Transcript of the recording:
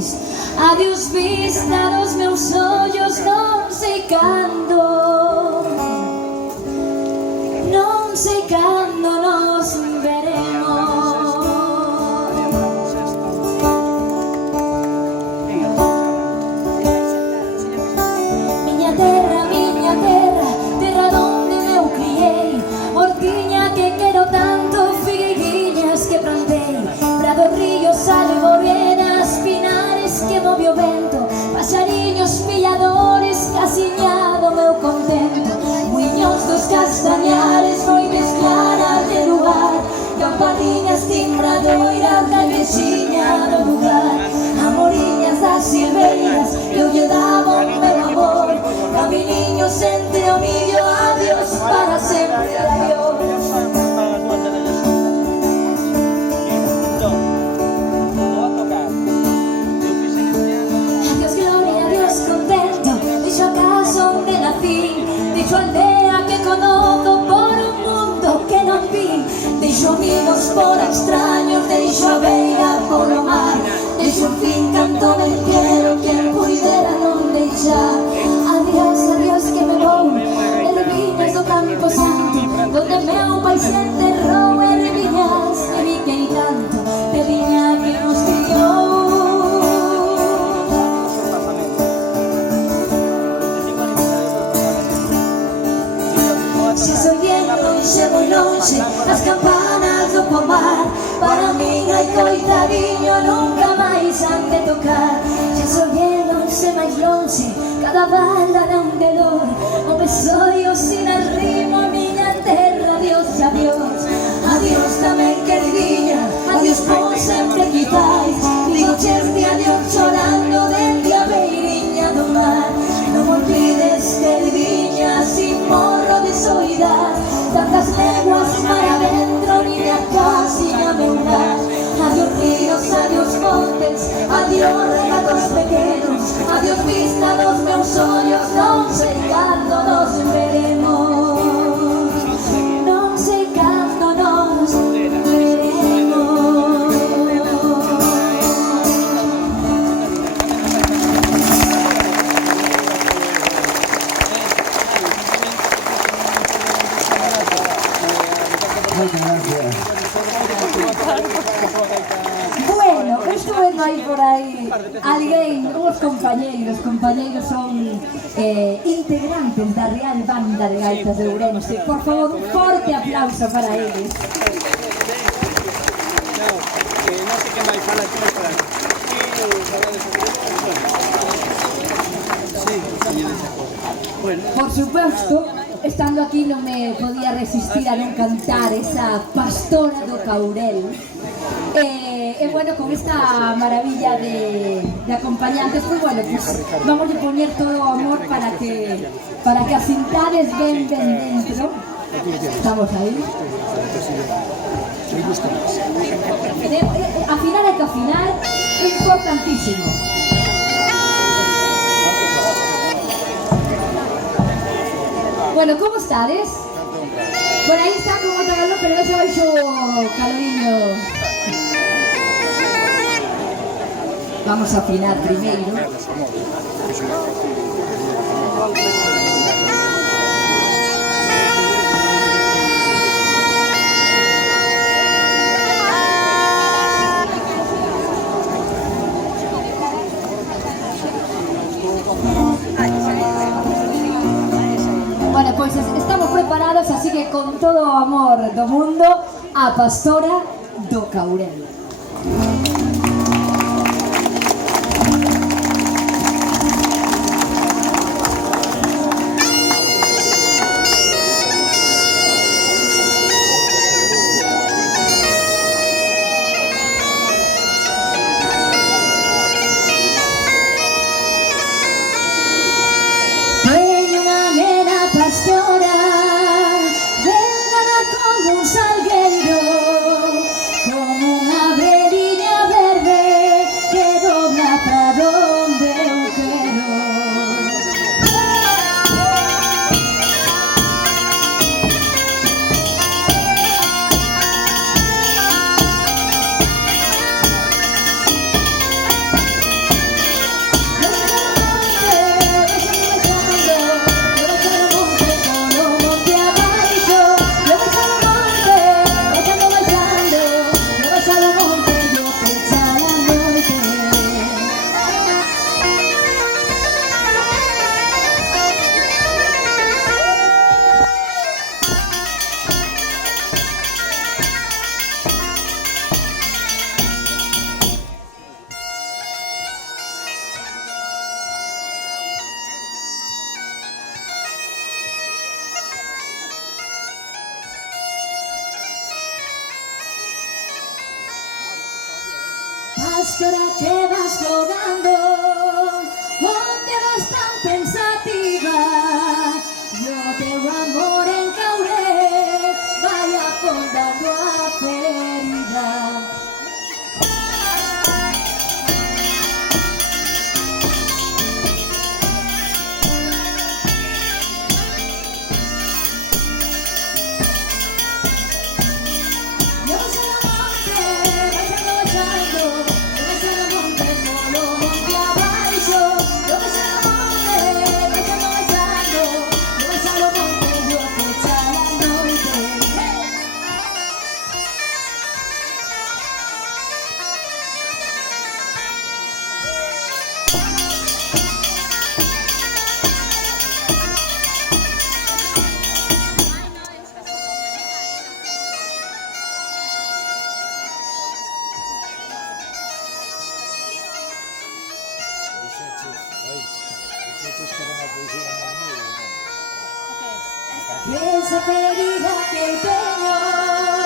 Adiós, adiós vista dos meus ollos, non sei cando, non sei cando nos veremos. Miña terra, terra donde eu criei, hortiña que quero tanto, figueiriñas que plantei, prados, ríos, alboredas, pinares que move o vento, paxariños pilladores, casiñado meu contento, muiños dos castañares, noites claras de lugar, campaniñas timbradoiras da igresiña do lugar, amoriñas das silveiras, eu lle daba o meu amor, caminiños entre o millo, adiós para sempre, adiós. Adiós gloria, adiós contento, dixo a casa onde nací, dixo a aldea que conozo por un mundo que non vi, dixo amigos por extraños, dixo a beira polo mar, dixo un fin canto del quiero, quien puidera non deixar. Adiós, adiós que me vou, erviñas do campo santo, donde meu pai se enterrou, erviñas que vi que tanto, de viña que nos criou. Se soy bien longe, moi longe, as campanas do pomar, para min hai coitadiño, nunca máis han de tocar. Se soy bien longe, máis longe, cada bala non de dor, o besoio sin arrimo, miña terra, adiós, adiós. Adiós tamén queridinha, adiós por sempre quitais, digo cheste adiós chorando dende a beiriña do mar. Non me olvides queridinha, sin morro de soidad, tantas leguas para dentro, miña casiña meu lar. Adiós ríos, adiós montes, adiós regatos pequenos, adiós vista dos meus ollos, non sei cando nos veremos, non sei cando nos veremos. Bueno, estuve máis por aí alguén, uns compañeiros son integrantes da Real Banda de Gaitas de Ourense. Por favor, un forte aplauso para eles. Por suposto, estando aquí non me podía resistir a non cantar esa Pastora do Caurel. E bueno, con esta maravilla de acompañantes, pues bueno, pues vamos a poner todo o amor para que as cintades ven dentro. Estamos aí. Afinar hai que afinar, importantísimo. Bueno, como estades? Por aí está con outra calor, pero non se baixo caloriño. Vamos a afinar primeiro. Bueno, pois estamos preparados, así que con todo o amor do mundo, a Pastora do Caurel. Pastora, venga como un salgueiro, como unha brediña ahora que vas jugando, ¿dónde vas tan pensativa? Yo teu amor en caure, vaya fonda tua ferida. Esa ferida que tengo